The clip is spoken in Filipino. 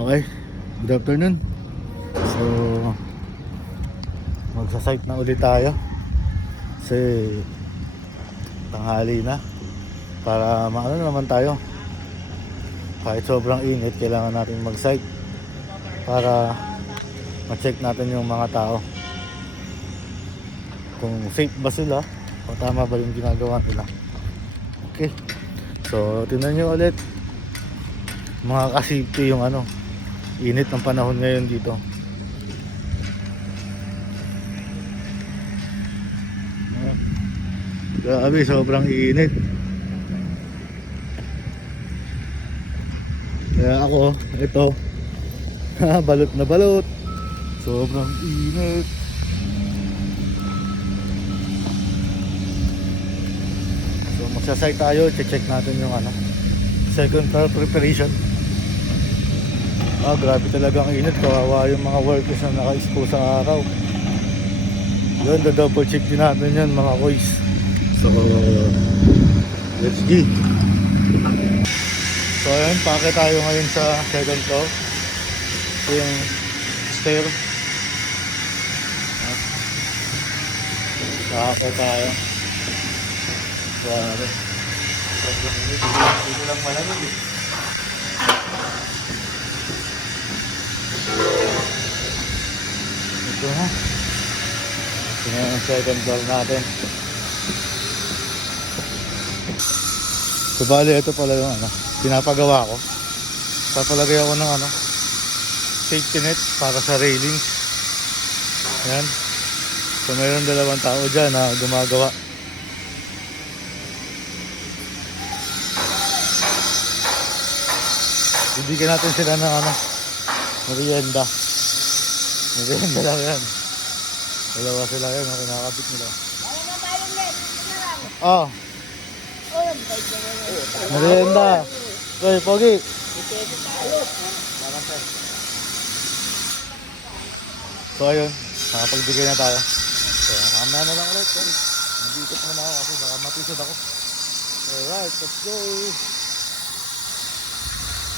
Okay, good afternoon. So, magsa-site na ulit tayo kasi tanghali na. Para maano naman tayo, kahit sobrang init, kailangan natin mag-site para ma-check natin yung mga tao kung safe ba sila o tama ba yung ginagawa nila. Okay, so tingnan nyo ulit mga ka-safety yung init ng panahon ngayon dito. Grabe, sobrang init. Kaya ako, ito balot na balot. Sobrang init. So magsasay tayo, check natin yung second floor preparation. Grabe talaga ang init. Kawawa yung mga workers na naka-expose sa araw. Yun, double check din natin yan mga boys. So let's go. So ayun, pake tayo ngayon sa second floor. Ito yung stair. Pake tayo. Grabe. Dito lang malamig eh. Ito na. Ito na yung second floor natin. So bali, ito pala yung pinapagawa ko. Papalagay ako ng safety net para sa railings. Ayan. So mayroon dalawang tao dyan na gumagawa. Bibigyan natin sila ng merienda. Merienda lang yan. Dalawa sila yan, kinakabit nila. Merienda. Oy, Pogi. So ayun, nakapagbigay na tayo. So mamaya na lang ulit. Nandito muna ako kasi baka matisod ako. Alright, let's go.